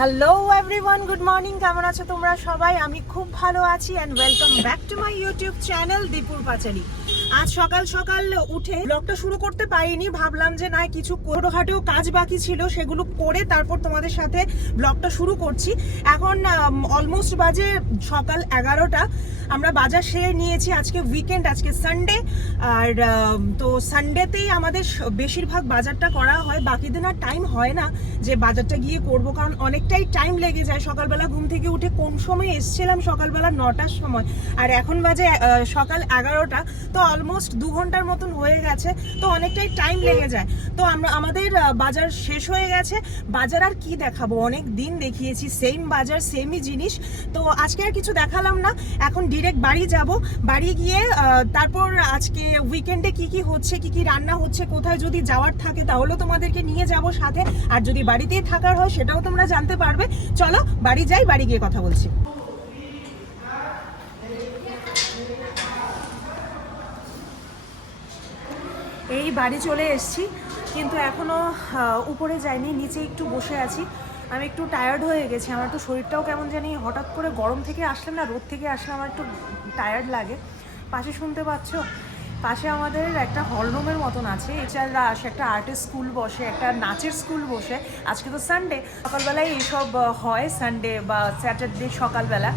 Hello everyone, good morning. কেমন আছো তোমরা সবাই? আমি খুব ভালো আছি and welcome back to my YouTube channel দীপুর পাঁচালী। আজ সকাল সকাল উঠে ব্লগটা শুরু করতে পারিনি, ভাবলাম যে না কিছু ছোটোখাটো কাজ বাকি ছিল সেগুলো করে তারপর তোমাদের সাথে ব্লগটা শুরু করছি। এখন অলমোস্ট বাজে সকাল 11টা। আমরা বাজার সেরে নিয়েছি, আজকে উইকেন্ড, আজকে সানডে। আর তো সানডেতেই আমাদের বেশিরভাগ বাজারটা করা হয়, বাকি দিন আর টাইম হয় না যে বাজারটা গিয়ে করবো, কারণ অনেকটাই টাইম লেগে যায়। সকালবেলা ঘুম থেকে উঠে কোন সময় এসছিলাম, সকালবেলা 9টার সময়, আর এখন বাজে সকাল 11টা। তো অলমোস্ট 2 ঘন্টার মতন হয়ে গেছে, তো অনেকটাই টাইম লেগে যায়। তো আমাদের বাজার শেষ হয়ে গেছে। বাজার আর কি দেখাবো, অনেক দিন দেখিয়েছি সেম বাজার, সেমই জিনিস। তো আজকে আর কিছু দেখালাম না, এখন ডিরেক্ট বাড়ি যাব। বাড়ি গিয়ে তারপর আজকে উইকেন্ডে কি কি হচ্ছে, কি কি রান্না হচ্ছে, কোথায় যদি যাওয়ার থাকে তাহলেও তোমাদেরকে নিয়ে যাব সাথে, আর যদি বাড়িতেই থাকার হয় সেটাও তোমরা জানতে পারবে। চলো বাড়ি যাই, বাড়ি গিয়ে কথা বলছি। এই বাড়ি চলে এসেছি, কিন্তু এখনো উপরে যাইনি, নিচে একটু বসে আছি। আমি একটু টায়ার্ড হয়ে গেছি, আমার একটু শরীরটাও কেমন জানি, হঠাৎ করে গরম থেকে আসলে না, রোদ থেকে আসলে আমার একটু টায়ার্ড লাগে। পাশে শুনতে পাচ্ছ, পাশে আমাদের একটা হলরুমের মতন আছে, টিচাররা আসে, একটা আর্টের স্কুল বসে, একটা নাচের স্কুল বসে। আজকে তো সানডে, সকালবেলায় এইসব হয়, সানডে বা স্যাটারডে সকালবেলা।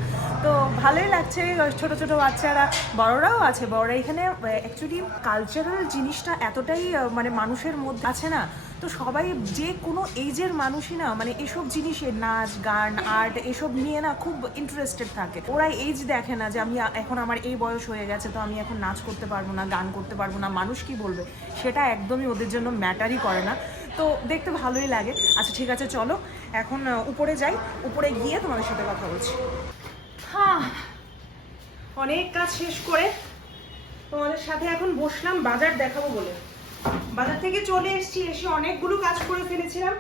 তো ভালোই লাগছে, ছোট ছোট বাচ্চারা, বড়রাও আছে। বড়রা এখানে অ্যাকচুয়ালি কালচারাল জিনিসটা এতটাই মানে মানুষের মধ্যে আছে না, তো সবাই যে কোনো এইজের মানুষই না মানে এসব জিনিসে, নাচ গান আর্ট এসব নিয়ে না খুব ইন্টারেস্টেড থাকে। ওরা এইজ দেখে না যে আমি এখন আমার এই বয়স হয়ে গেছে তো আমি এখন নাচ করতে পারবো না, গান করতে পারবো না, মানুষ কি বলবে, সেটা একদমই ওদের জন্য ম্যাটারই করে না। তো দেখতে ভালোই লাগে। আচ্ছা ঠিক আছে, চলো এখন উপরে যাই, উপরে গিয়ে তোমাদের সাথে কথা বলছি। হ্যাঁ, অনেক কাজ শেষ করে তোমাদের সাথে এখন বসলাম বাজার দেখাবো বলে। বাজার থেকে চলে এসেছি, এসে অনেকগুলো কাজ করে ফেলেছিলাম।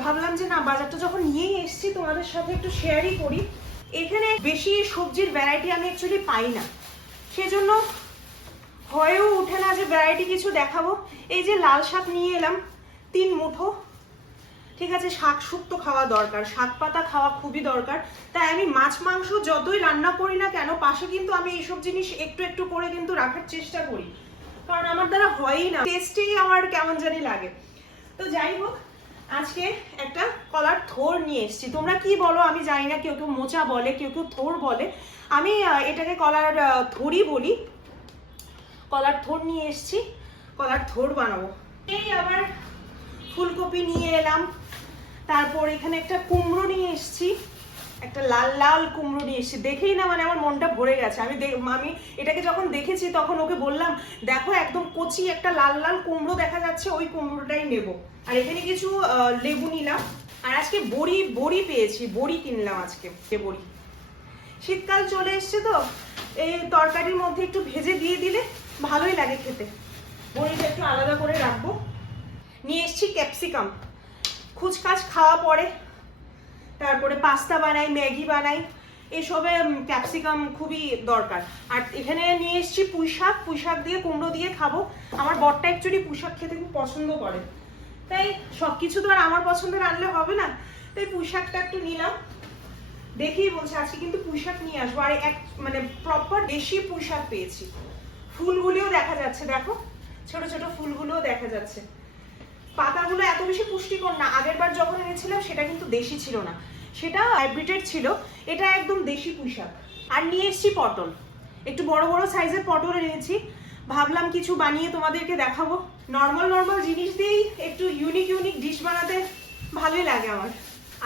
ভাবলাম যে না, বাজারটা যখন নিয়েই এসেছি তোমাদের সাথে একটু শেয়ারই করি। এখানে বেশি সবজির ভ্যারাইটি আমি অ্যাকচুয়ালি পাই না, সেজন্য হয়েও উঠে না যে ভ্যারাইটি কিছু দেখাবো। এই যে লাল শাক নিয়ে এলাম 3 মুঠো। ঠিক আছে, শাক শুক্তো খাওয়া দরকার, শাক পাতা খাওয়া খুবই দরকার। তাই আমি মাছ মাংস যতই রান্না করি না কেন, পাশে কিন্তু আমি এইসব জিনিস একটু একটু করে কিন্তু রাখার চেষ্টা করি, কারণ আমার দ্বারা হয়ই না, টেস্টেই আমার কেমন জানি লাগে। তো যাই হোক, আজকে একটা কলার থোর নিয়ে এসেছি। তোমরা কি বলো আমি জানি না, কেউ কেউ মোচা বলে, কেউ কেউ থোর বলে। আমি এটাকে কলার থোরই বলি। কলার থোর নিয়ে এসেছি, কলার থোর বানাবো। এই আবার ফুলকপি নিয়ে এলাম, তারপর এখানে একটা কুমড়ো নিয়ে এসেছি, একটা লাল লাল কুমড়ো নিয়ে এসেছি। দেখেই না মানে আমার মনটা ভরে গেছে। আমি এটাকে যখন দেখেছি তখন ওকে বললাম, দেখো একদম কচি একটা লাল লাল কুমড়ো দেখা যাচ্ছে, ওই কুমড়োটাই নেব। আর এখানে কিছু লেবু নিলাম। আর আজকে বড়ি পেয়েছি, বড়ি কিনলাম আজকে। বড়ি, শীতকাল চলে এসছে তো এই তরকারির মধ্যে একটু ভেজে দিয়ে দিলে ভালোই লাগে খেতে। বড়িটা একটু আলাদা করে রাখবো। নিয়ে এসেছি ক্যাপসিকাম, খুচকাচ খাওয়া পড়ে, তারপরে পাস্তা বানাই, ম্যাগি বানাই, এসবে ক্যাপসিকাম খুবই দরকার। আর এখানে নিয়ে এসেছি পুঁই শাক, পুঁই শাক দিয়ে কুমড়ো দিয়ে খাবো। আমার বরটা অ্যাকচুয়ালি পুঁই শাক খেতে খুব পছন্দ করে, তাই সবকিছু তো আর আমার পছন্দের আনলে হবে না, তাই পুঁই শাকটা একটু নিলাম। দেখেই বলছে আজকে কিন্তু পুঁই শাক নিয়ে আসবো। আর মানে প্রপার দেশি পুঁই শাক পেয়েছি। ফুলগুলিও দেখা যাচ্ছে, দেখো ছোট ছোট ফুলগুলোও দেখা যাচ্ছে। পাতাগুলো এত বেশি পুষ্টিকর না, আগের বার যখন এনেছিলাম সেটা কিন্তু দেশি ছিল না, সেটা হাইব্রিডেড ছিল। এটা একদম দেশি পুঁই শাক। আর নিয়ে এসেছি পটল, একটু বড় বড় সাইজের পটল এনেছি। ভাবলাম কিছু বানিয়ে তোমাদেরকে দেখাবো। নর্মাল জিনিস দিয়েই একটু ইউনিক ডিশ বানাতে ভালোই লাগে আমার।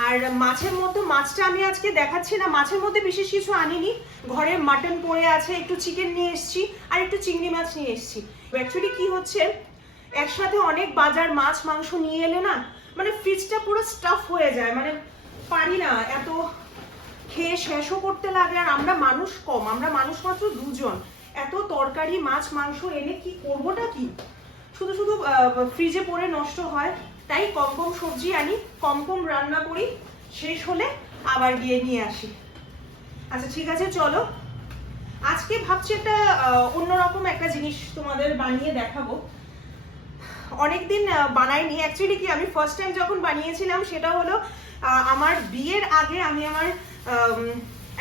আর মাছের মধ্যে, মাছটা আমি আজকে দেখাচ্ছি না, মাছের মধ্যে বিশেষ কিছু আনিনি। ঘরে মাটন পড়ে আছে, একটু চিকেন নিয়ে এসেছি, আর একটু চিংড়ি মাছ নিয়ে এসেছি। অ্যাকচুয়ালি কি হচ্ছে, একসাথে অনেক বাজার মাছ মাংস নিয়ে এলে না মানে ফ্রিজটা পুরো স্টাফ হয়ে যায়, মানে পারি না, এত খেয়ে শেষও করতে লাগে। আর আমরা মানুষ কম, আমরা মানুষ মাত্র 2 জন, এত তরকারি মাছ মাংস এনে কি করবোটা কি, শুধু শুধু ফ্রিজে পড়ে নষ্ট হয়। তাই কম কম সবজি আনি, কম কম রান্না করি, শেষ হলে আবার গিয়ে নিয়ে আসি। আচ্ছা ঠিক আছে, চলো আজকে ভাবছি একটা অন্যরকম একটা জিনিস তোমাদের বানিয়ে দেখাবো। অনেকদিন বানাইনি। অ্যাকচুয়ালি কি আমি ফার্স্ট টাইম যখন বানিয়েছিলাম সেটা হলো আমার বিয়ের আগে আমি আমার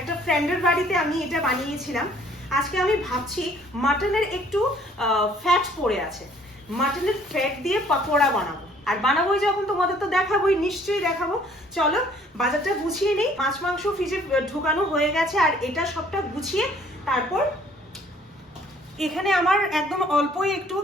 একটা ফ্রেন্ডের বাড়িতে আমি এটা বানিয়েছিলাম। আজকে আমি ভাবছি মাটনের একটু ফ্যাট পড়ে আছে, মাটনের ফ্যাট দিয়ে পাকোড়া বানাবো। আর বানাবোই যখন তোমাদের তো দেখাবোই, নিশ্চয়ই দেখাবো। চলো বাজারটা গুছিয়ে নেই। মাছ মাংস ফ্রিজে ঢুকানো হয়ে গেছে, আর এটা সবটা গুছিয়ে তারপর এখানে আমার একদম অল্পই একটু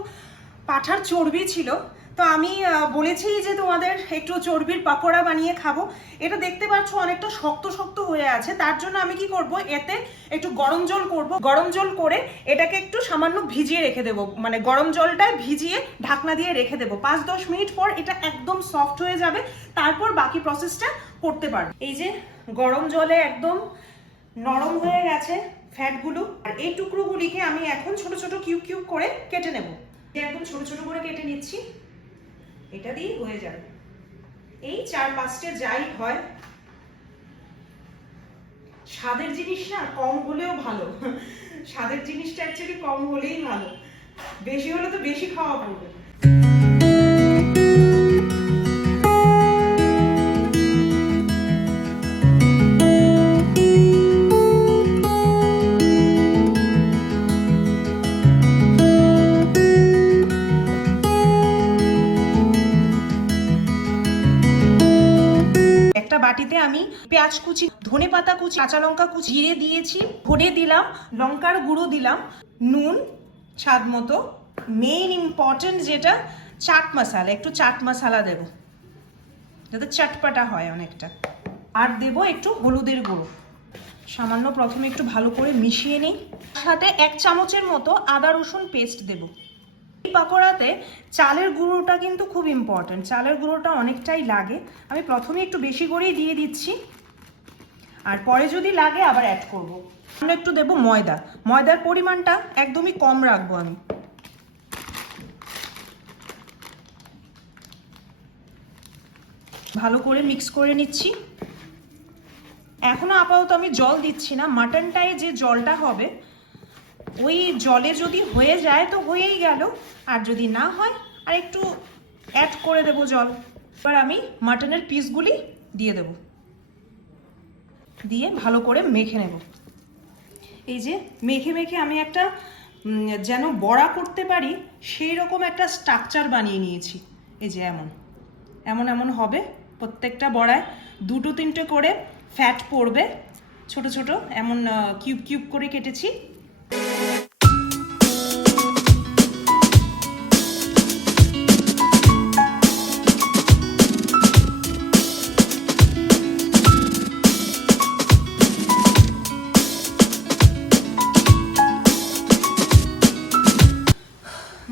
পাঠার চর্বি ছিল, তো আমি বলেছি যে তোমাদের একটু চর্বির পাকোড়া বানিয়ে খাবো। এটা দেখতে পাচ্ছ অনেকটা শক্ত শক্ত হয়ে আছে, তার জন্য আমি কি করব, এতে একটু গরম জল করব। গরম জল করে এটাকে একটু সামান্য ভিজিয়ে রেখে দেবো, মানে গরম জলটা ভিজিয়ে ঢাকনা দিয়ে রেখে দেবো। 5-10 মিনিট পর এটা একদম সফট হয়ে যাবে, তারপর বাকি প্রসেসটা করতে পারবো। এই যে গরম জলে একদম নরম হয়ে গেছে ফ্যাটগুলো, আর এই টুকরোগুলিকে আমি এখন ছোট ছোট কিউব কিউব করে কেটে নেব। একদম ছোট ছোট করে কেটে নিচ্ছি, এটা দিয়ে হয়ে যাবে। এই 4-5টে যাই হয়, স্বাদের জিনিস না কম হলেও ভালো। স্বাদের জিনিসটা অ্যাকচুয়ালি কম হলেই ভালো, বেশি হলে তো বেশি খাওয়া পড়বে। বাটিতে আমি পেঁয়াজ কুচি, ধনে পাতা কুচি, কাঁচা লঙ্কা কুচি, জিরে দিয়েছি, ধনে দিলাম, লঙ্কার গুঁড়ো দিলাম, নুন স্বাদ মতো, মেইন ইম্পর্টেন্ট যেটা চাট মশলা, একটু চাট মশলা দেব যাতে চটপটা হয় অনেকটা, আর দেব একটু হলুদের গুঁড়ো সামান্য। প্রথমে একটু ভালো করে মিশিয়ে নিই, সাথে 1 চামচের মতো আদা রসুন পেস্ট দেব। এই পাকোড়াতে চালের গুঁড়োটা কিন্তু খুব ইম্পর্টেন্ট, চালের গুঁড়োটা অনেকটাই লাগে। আমি প্রথমে একটু বেশি করেই দিয়ে দিচ্ছি, আর পরে যদি লাগে আবার অ্যাড করব। আমি একটু দেব ময়দা, ময়দার পরিমাণটা একদমই কম রাখবো আমি। ভালো করে মিক্স করে নিচ্ছি। এখনো আপাতত আমি জল দিচ্ছি না, মাটনটায় যে জলটা হবে ওই জলে যদি হয়ে যায় তো হয়েই গেল, আর যদি না হয় আর একটু অ্যাড করে দেব জল। এবার আমি মাটনের পিসগুলি দিয়ে দেব, দিয়ে ভালো করে মেখে নেব। এই যে মেখে মেখে আমি একটা যেন বড়া করতে পারি সেই রকম একটা স্ট্রাকচার বানিয়ে নিয়েছি। এই যে এমন এমন এমন হবে, প্রত্যেকটা বড়ায় 2-3টে করে ফ্যাট পড়বে, ছোট ছোট এমন কিউব কিউব করে কেটেছি।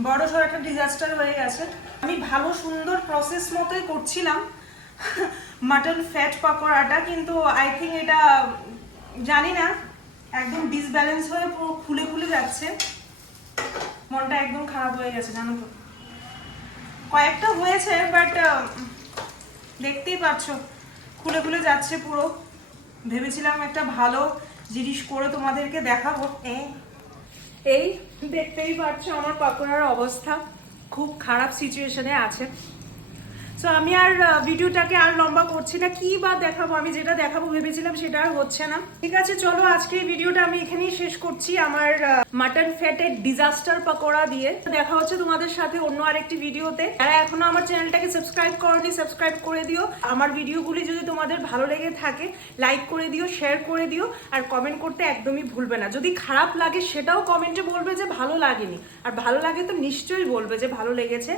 বড় সড় একটা ডিজাস্টার হয়ে গেছে। আমি ভালো সুন্দর প্রসেস মতোই করছিলাম মাটন ফ্যাট পাকোড়াটা, কিন্তু আই থিঙ্ক এটা জানি না একদম ডিসব্যালেন্স হয়ে পুরো খুলে খুলে যাচ্ছে। মনটা একদম খারাপ হয়ে গেছে জানো তো। কয়েকটা হয়েছে বাট দেখতেই পাচ্ছ খুলে খুলে যাচ্ছে পুরো। ভেবেছিলাম একটা ভালো জিনিস করে তোমাদেরকে দেখাবো। এই দেখতেই পাচ্ছ আমার পাকোড়ার অবস্থা খুব খারাপ সিচুয়েশনে আছে। সো আমি আর ভিডিওটাকে আর লম্বা করছি না, কি বা দেখাবো, আমি যেটা দেখাবো ভেবেছিলাম সেটা আর হচ্ছে না। ঠিক আছে চলো আজকে এই ভিডিওটা আমি এখানেই শেষ করছি আমার মাটন ফ্যাটের ডিজাস্টার পাকোড়া দিয়ে। দেখা হচ্ছে তোমাদের সাথে অন্য আরেকটি ভিডিওতে। যারা এখনো আমার চ্যানেলটাকে সাবস্ক্রাইব করনি সাবস্ক্রাইব করে দিও। আমার ভিডিওগুলি যদি তোমাদের ভালো লেগে থাকে লাইক করে দিও, শেয়ার করে দিও, আর কমেন্ট করতে একদমই ভুলবে না। যদি খারাপ লাগে সেটাও কমেন্টে বলবে যে ভালো লাগেনি, আর ভালো লাগে তো নিশ্চয়ই বলবে যে ভালো লেগেছে,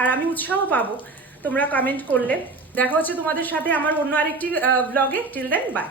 আর আমি উৎসাহ পাবো তোমরা কমেন্ট করলে। দেখা হচ্ছে তোমাদের সাথে আমার অন্য আরেকটি ব্লগে। Till then by.